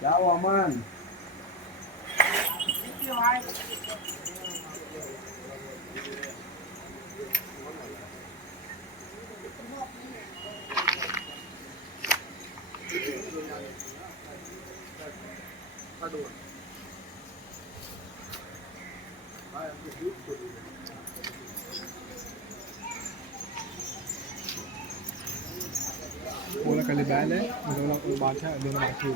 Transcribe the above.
Jauh aman. Bola kali bale, bola ko bacha, doon na maki.